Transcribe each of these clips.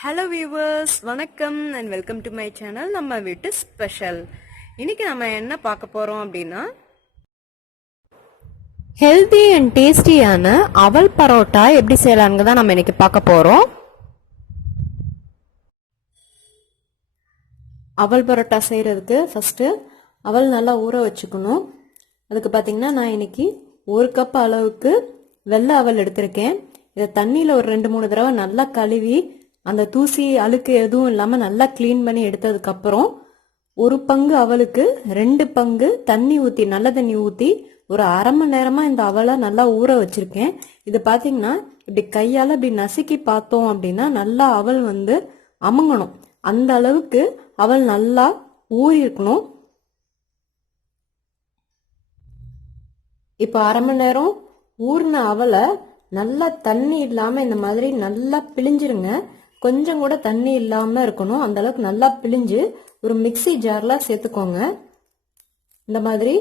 Hello viewers, வணக்கம் and welcome to my channel நம்ம வீட்டு ஸ்பெஷல். இன்னைக்கு நம்ம என்ன பார்க்க போறோம் அப்படின்னா, ஹெல்தி அண்ட் டேஸ்டியான அவல் பரோட்டா எப்படி செய்யலாம்னு தான் நம்ம இன்னைக்கு பார்க்க போறோம். அவல் பரோட்டா செய்யறதுக்கு ஃபர்ஸ்ட் அவல் நல்லா ஊற வச்சுக்கணும். அதுக்கு பார்த்தீங்கன்னா நான் இன்னைக்கு 1 கப் அளவுக்கு வெள்ளை அவல் எடுத்திருக்கேன். இதை தண்ணியில் ஒரு 2-3 தடவை நல்லா கழுவி அந்த தூசி அழுக்கு எதுவும் இல்லாமல் நல்லா க்ளீன் பண்ணி எடுத்ததுக்கப்புறம் 1 பங்கு அவலுக்கு 2 பங்கு தண்ணி ஊற்றி, நல்ல தண்ணி ஊற்றி ஒரு அரை மணி நேரமாக இந்த அவலை நல்லா ஊற வச்சுருக்கேன். இது பார்த்தீங்கன்னா இப்படி கையால் இப்படி நசுக்கி பார்த்தோம் அப்படின்னா நல்லா அவல் அமுங்கணும். அந்த அளவுக்கு அவல் நல்லா ஊறி இருக்கணும். இப்போ அரை மணி நேரம் ஊறின அவலை நல்லா தண்ணி இல்லாமல் இந்த மாதிரி நல்லா பிழிஞ்சிருங்க. கொஞ்சம் கூட தண்ணி இல்லாமல் இருக்கணும். அந்த அளவுக்கு நல்லா பிழிஞ்சு ஒரு மிக்சி ஜாரில் சேர்த்துக்கோங்க. இந்த மாதிரி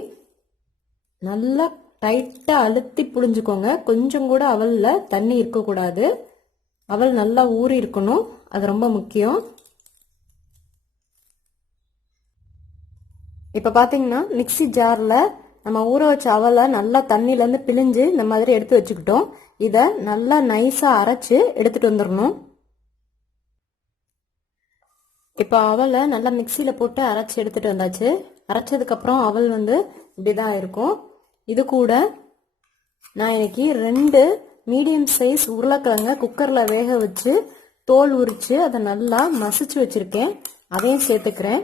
நல்லா டைட்டாக அழுத்தி புழிஞ்சுக்கோங்க. கொஞ்சம் கூட அவலில் தண்ணி இருக்கக்கூடாது. அவல் நல்லா ஊறி இருக்கணும், அது ரொம்ப முக்கியம். இப்போ பார்த்தீங்கன்னா மிக்சி ஜாரில் நம்ம ஊற வச்ச அவலை நல்லா தண்ணியிலேருந்து பிழிஞ்சு இந்த மாதிரி எடுத்து வச்சுக்கிட்டோம். இதை நல்லா நைஸாக அரைச்சி எடுத்துகிட்டு வந்துடணும். இப்போ அவலை நல்லா மிக்சியில் போட்டு அரைச்சி எடுத்துகிட்டு வந்தாச்சு. அரைச்சதுக்கப்புறம் அவல் இப்படி தான் இருக்கும். இது கூட நான் இன்னைக்கு 2 மீடியம் சைஸ் உருளைக்கிழங்க குக்கரில் வேக வச்சு தோல் உரித்து அதை நல்லா மசிச்சு வச்சுருக்கேன். அதையும் சேர்த்துக்கிறேன்.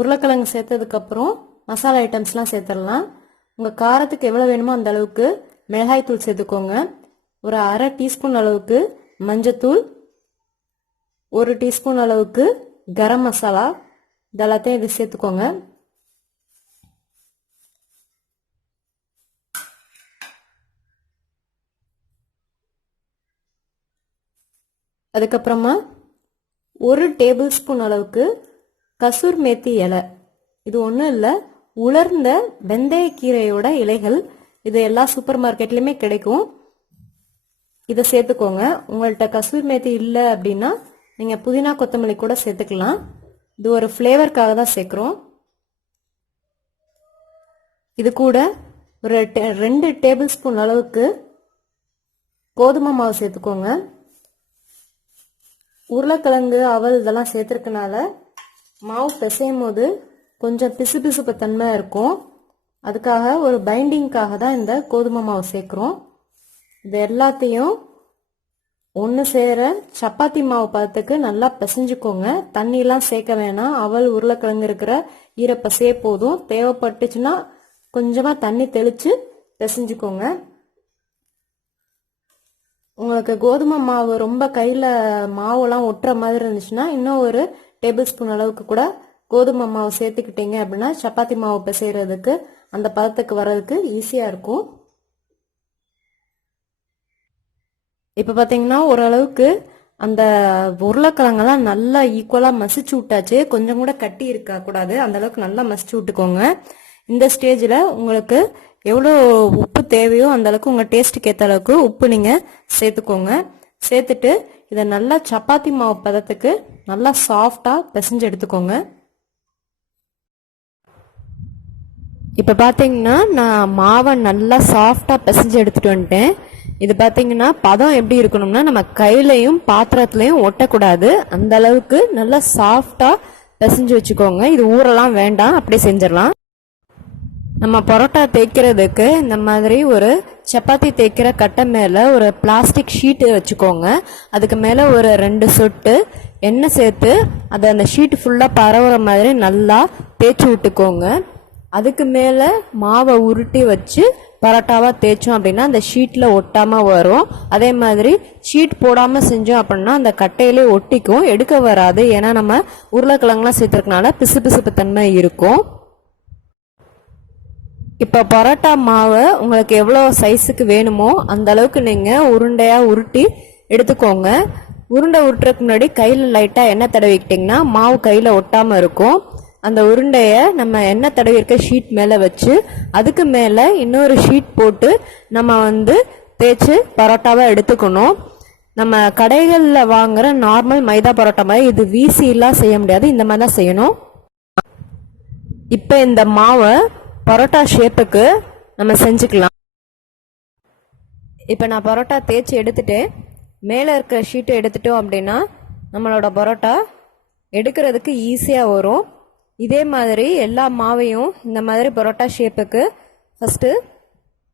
உருளைக்கிழங்கு சேர்த்ததுக்கப்புறம் மசாலா ஐட்டம்ஸ்லாம் சேர்த்துடலாம். உங்கள் காரத்துக்கு எவ்வளோ வேணுமோ அந்த அளவுக்கு மிளகாய் தூள் சேர்த்துக்கோங்க. ஒரு அரை டீஸ்பூன் அளவுக்கு மஞ்சத்தூள், 1 டீஸ்பூன் அளவுக்கு கரம் மசாலா, இதெல்லாத்தையும் இது சேர்த்துக்கோங்க. அதுக்கப்புறமா 1 டேபிள் ஸ்பூன் அளவுக்கு கசூர் மேத்தி இலை. இது ஒன்றும் இல்லை, உலர்ந்த வெந்தயக்கீரையோட இலைகள். இது எல்லா சூப்பர் மார்க்கெட்லையுமே கிடைக்கும். இதை சேர்த்துக்கோங்க. உங்கள்கிட்ட கசூர் மேத்தி இல்லை அப்படின்னா நீங்கள் புதினா கொத்தமல்லி கூட சேர்த்துக்கலாம். இது ஒரு ஃப்ளேவருக்காக தான் சேர்க்குறோம். இது கூட ஒரு 2 டேபிள் ஸ்பூன் அளவுக்கு கோதுமை மாவு சேர்த்துக்கோங்க. உருளைக்கிழங்கு அவல் இதெல்லாம் சேர்த்துருக்கனால மாவு பிசையும் போது கொஞ்சம் பிசுபிசுப்பு தன்மை இருக்கும். அதுக்காக ஒரு பைண்டிங்காக தான் இந்த கோதுமை மாவு சேர்க்குறோம். இது எல்லாத்தையும் ஒன்று சேர சப்பாத்தி மாவு பதத்துக்கு நல்லா பிசைஞ்சுக்கோங்க. தண்ணியெலாம் சேர்க்க வேணாம். அவல் உருளைக்கிழங்கு இருக்கிற ஈரப்பசையே போதும். தேவைப்பட்டுச்சுன்னா கொஞ்சமாக தண்ணி தெளித்து பிசைஞ்சுக்கோங்க. உங்களுக்கு கோதுமை மாவு ரொம்ப கையில் மாவுலாம் ஒட்டுற மாதிரி இருந்துச்சுன்னா இன்னும் ஒரு டேபிள் ஸ்பூன் அளவுக்கு கூட கோதுமை மாவு சேர்த்துக்கிட்டீங்க அப்படின்னா சப்பாத்தி மாவு பிசைறதுக்கு அந்த பதத்துக்கு வர்றதுக்கு ஈஸியாக இருக்கும். இப்போ பார்த்தீங்கன்னா ஓரளவுக்கு அந்த உருளைக்கிழங்கெல்லாம் நல்லா ஈக்குவலாக மசிச்சு விட்டாச்சு. கொஞ்சம் கூட கட்டி இருக்கக்கூடாது, அந்த அளவுக்கு நல்லா மசிச்சு விட்டுக்கோங்க. இந்த ஸ்டேஜில் உங்களுக்கு எவ்வளோ உப்பு தேவையோ அந்த அளவுக்கு உங்கள் டேஸ்ட்டுக்கு ஏற்ற அளவுக்கு உப்பு நீங்கள் சேர்த்துக்கோங்க. சேர்த்துட்டு இதை நல்லா சப்பாத்தி மாவு பதத்துக்கு நல்லா சாஃப்டாக பிசைஞ்சு எடுத்துக்கோங்க. இப்போ பார்த்தீங்கன்னா நான் மாவை நல்லா சாஃப்டாக பிசைஞ்சு எடுத்துகிட்டு வந்துட்டேன். இது பார்த்தீங்கன்னா பதம் எப்படி இருக்கணும்னா நம்ம கையிலையும் பாத்திரத்துலையும் ஒட்டக்கூடாது. அந்த அளவுக்கு நல்லா சாஃப்டாக பிசைஞ்சு வச்சுக்கோங்க. இது ஊரெல்லாம் வேண்டாம், அப்படியே செஞ்சிடலாம். நம்ம பரோட்டா தேய்க்கிறதுக்கு இந்த மாதிரி ஒரு சப்பாத்தி தேய்க்கிற கட்டை மேலே ஒரு பிளாஸ்டிக் ஷீட்டு வச்சுக்கோங்க. அதுக்கு மேலே ஒரு 2 சொட்டு எண்ணெய் சேர்த்து அதை அந்த ஷீட்டு ஃபுல்லாக பரவுற மாதிரி நல்லா தேய்ச்சி விட்டுக்கோங்க. அதுக்கு மேலே மாவை உருட்டி வச்சு பரோட்டாவாக தேய்ச்சோம் அப்படின்னா அந்த ஷீட்டில் ஒட்டாமல் வரும். அதே மாதிரி ஷீட் போடாமல் செஞ்சோம் அப்படின்னா அந்த கட்டையிலே ஒட்டிக்கும், எடுக்க வராது. ஏன்னா நம்ம உருளைக்கிழங்குலாம் சேர்த்துருக்கனால பிசு பிசுப்பு தன்மை இருக்கும். இப்போ பரோட்டா மாவை உங்களுக்கு எவ்வளோ சைஸுக்கு வேணுமோ அந்த அளவுக்கு நீங்கள் உருண்டையாக உருட்டி எடுத்துக்கோங்க. உருண்டை உருட்டுறதுக்கு முன்னாடி கையில் லைட்டாக எண்ணெய் தடவிக்கிட்டிங்கன்னா மாவு கையில் ஒட்டாமல் இருக்கும். அந்த உருண்டையை நம்ம எண்ணெய் தடவி இருக்க ஷீட் மேலே வச்சு அதுக்கு மேலே இன்னொரு ஷீட் போட்டு நம்ம தேய்ச்சி பரோட்டாவை எடுத்துக்கணும். நம்ம கடைகளில் வாங்குற நார்மல் மைதா பரோட்டா மாதிரி இது வீசிலாம் செய்ய முடியாது, இந்த மாதிரி தான் செய்யணும். இப்போ இந்த மாவை பரோட்டா ஷேப்புக்கு நம்ம செஞ்சுக்கலாம். இப்போ நான் பரோட்டா தேய்ச்சி எடுத்துட்டு மேலே இருக்கிற ஷீட்டை எடுத்துட்டோம் அப்படின்னா நம்மளோட பரோட்டா எடுக்கிறதுக்கு ஈஸியாக வரும். இதே மாதிரி எல்லா மாவையும் இந்த மாதிரி பரோட்டா ஷேப்புக்கு ஃபஸ்ட்டு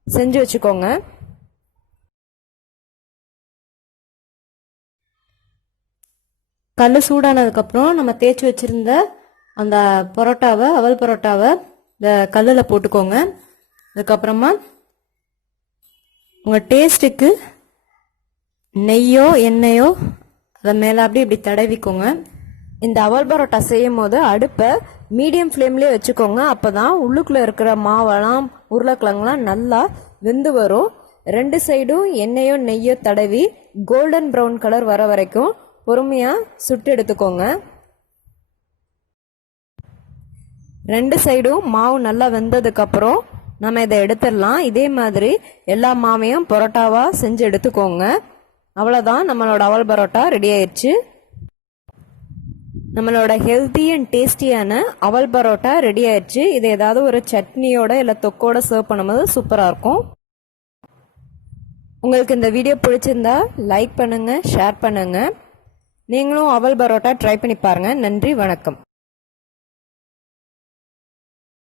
செஞ்சு வச்சுக்கோங்க. கல் சூடானதுக்கப்புறம் நம்ம தேய்ச்சி வச்சுருந்த அந்த பரோட்டாவை, அவல் பரோட்டாவை இந்த கல்லில் போட்டுக்கோங்க. அதுக்கப்புறமா உங்கள் டேஸ்ட்டுக்கு நெய்யோ எண்ணெயோ அதை மேலே அப்படி இப்படி தடவிக்கோங்க. இந்த அவல் பரோட்டா செய்யும் போது அடுப்பை மீடியம் ஃப்ளேம்லேயே வச்சுக்கோங்க. அப்போ தான் உள்ளுக்குள்ளே இருக்கிற மாவெல்லாம் உருளைக்கிழங்குலாம் நல்லா வெந்து வரும். 2 சைடும் எண்ணெயோ நெய்யோ தடவி கோல்டன் ப்ரௌன் கலர் வர வரைக்கும் பொறுமையாக சுட்டு எடுத்துக்கோங்க. 2 சைடும் மாவு நல்லா வெந்ததுக்கப்புறம் நம்ம இதை எடுத்துடலாம். இதே மாதிரி எல்லா மாவையும் பரோட்டாவாக செஞ்சு எடுத்துக்கோங்க. அவ்வளோதான், நம்மளோட அவல் பரோட்டா ரெடி ஆயிடுச்சு. நம்மளோட ஹெல்த்தி அண்ட் டேஸ்டியான அவல் பரோட்டா ரெடி ஆயிடுச்சு. இது ஏதாவது ஒரு சட்னியோட இல்லை தொக்கோட சர்வ் பண்ணும்போது சூப்பராக இருக்கும். உங்களுக்கு இந்த வீடியோ பிடிச்சிருந்தா லைக் பண்ணுங்க, ஷேர் பண்ணுங்க. நீங்களும் அவல் பரோட்டா ட்ரை பண்ணி பாருங்க. நன்றி, வணக்கம்.